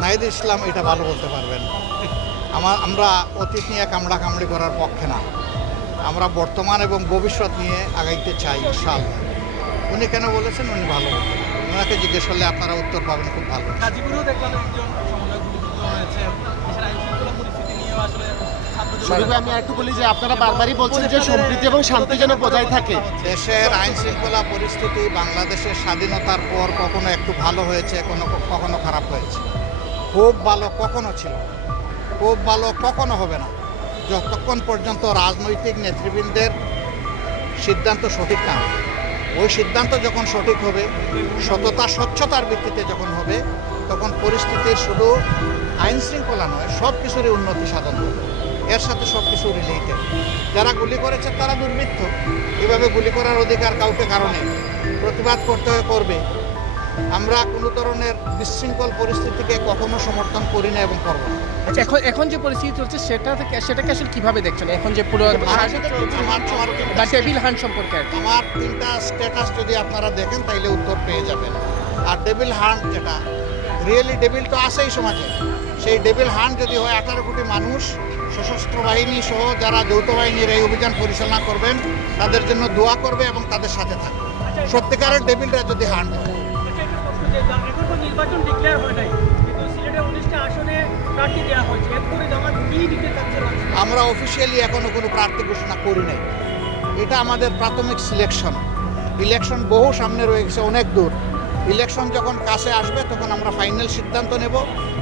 নাহিদ ইসলাম এটা ভালো বলতে পারবেন। আমার আমরা অতীত নিয়ে কামড়া কামড়ি করার পক্ষে না। আমরা বর্তমান এবং ভবিষ্যৎ নিয়ে আগাইতে চাই ইনশাআল্লাহ। উনি কেন বলেছেন উনি ভালো বলতে পারবেন। ওনাকে জিজ্ঞেস করলে আপনারা উত্তর পাবেন খুব ভালো। শুরুতে আমি একটু বলি যে আপনারা বারবারই বলছেন যে সম্প্রীতি এবং শান্তি যেন বজায় থাকে। দেশের আইন শৃঙ্খলা পরিস্থিতি বাংলাদেশের স্বাধীনতার পর কখনো একটু ভালো হয়েছে কোনো কখনো খারাপ হয়েছে। খুব ভালো কখনো ছিল। খুব ভালো কখনো হবে না। যতক্ষণ পর্যন্ত রাজনৈতিক নেতৃবৃন্দের সিদ্ধান্ত সঠিক না ওই সিদ্ধান্ত যখন সঠিক হবে, সততা, স্বচ্ছতার ভিত্তিতে যখন হবে, তখন পরিস্থিতির শুধু আইন শৃঙ্খলা নয়, সব কিছুরই উন্নতি সাধন হবে। এর সাথে সব কিছু রিলেটেড যারা গুলি করেছে তারা দুর্বৃত্ত। এভাবে গুলি করার অধিকার কাউকে কারণে প্রতিবাদ করতে হয়, করবে। আমরা কোনো ধরনের বিশৃঙ্খল পরিস্থিতিকে কখনো সমর্থন করি না এবং করব না। আচ্ছা এখন এখন যে পরিস্থিতি চলছে সেটা থেকে সেটাকে আসলে কীভাবে দেখছেন? এখন যে পুরো বা টেবিল সম্পর্কে আমার তিনটা স্ট্যাটাস যদি আপনারা দেখেন তাইলে উত্তর পেয়ে যাবেন। আর ডেভিল হান্ট যেটা রিয়েলি ডেভিল তো আছেই সমাজে। সেই ডেভিল হান্ট যদি হয় আঠারো কোটি মানুষ সশস্ত্র বাহিনী সহ যারা যৌথ বাহিনীর এই অভিযান পরিচালনা করবেন তাদের জন্য দোয়া করবে এবং তাদের সাথে থাকবে। সত্যিকারের ডেভিলরা যদি হান্ট হয়। যে এখন তো নির্বাচন ডিক্লেয়ার হয় নাই কিন্তু সিলেটের উনিশটা আসনে প্রার্থী দেওয়া হয়েছে। এরপরে জামাত কি দিতে চাচ্ছে আমরা অফিসিয়ালি এখনও কোনো প্রার্থী ঘোষণা করি নাই। এটা আমাদের প্রাথমিক সিলেকশন ইলেকশন বহু সামনে রয়ে গেছে অনেক দূর। ইলেকশন যখন কাছে আসবে তখন আমরা ফাইনাল সিদ্ধান্ত নেব।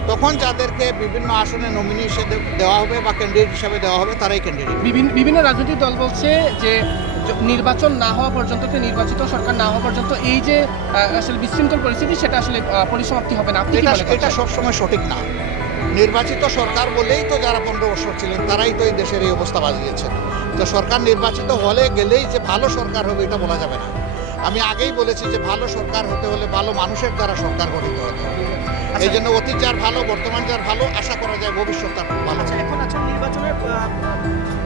তখন যাদেরকে বিভিন্ন আসনে নমিনি হিসেবে দেওয়া হবে বা ক্যান্ডিডেট হিসেবে দেওয়া হবে তারাই ক্যান্ডিডেট বিভিন্ন বিভিন্ন রাজনৈতিক দল বলছে য- নির্বাচন না হওয়া পর্যন্ত অর্থাৎ নির্বাচিত সরকার না হওয়া পর্যন্ত এই যে আসলে বিশৃঙ্খল পরিস্থিতি সেটা আসলে পরিসমাপ্তি হবে না। এটা এটা সবসময় সঠিক না। নির্বাচিত সরকার বলেই তো যারা পনেরো বছর ছিলেন তারাই তো এই দেশের এই অবস্থা বাজিয়েছেন। তো সরকার নির্বাচিত হলে গেলেই যে ভালো সরকার হবে এটা বলা যাবে না। আমি আগেই বলেছি যে ভালো সরকার হতে হলে ভালো মানুষের দ্বারা সরকার গঠিত হতে হবে। এই জন্য অতীত যার ভালো বর্তমান যার ভালো আশা করা যায় ভবিষ্যৎ তার ভালো। আচ্ছা এখন আচ্ছা নির্বাচনের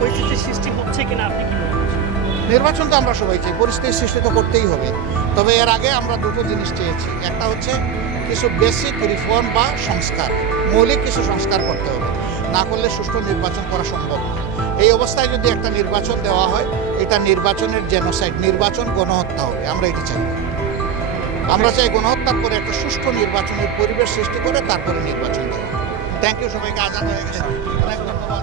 পরিস্থিতির সৃষ্টি হচ্ছে কিনা আপনি কি নির্বাচন তো আমরা সবাই চাই, পরিস্থিতি সৃষ্টি তো করতেই হবে। তবে এর আগে আমরা দুটো জিনিস চেয়েছি। একটা হচ্ছে কিছু বেসিক রিফর্ম বা সংস্কার, মৌলিক কিছু সংস্কার করতে হবে। না করলে সুষ্ঠু নির্বাচন করা সম্ভব নয় এই অবস্থায় যদি একটা নির্বাচন দেওয়া হয়, এটা নির্বাচনের জেনোসাইড নির্বাচন গণহত্যা হবে। আমরা এটা চাই। আমরা চাই গণহত্যার পরে একটা সুষ্ঠু নির্বাচনের পরিবেশ সৃষ্টি করে তারপরে নির্বাচন দেওয়া। থ্যাংক ইউ সবাইকে আজান হয়ে গেছে। অনেক ধন্যবাদ।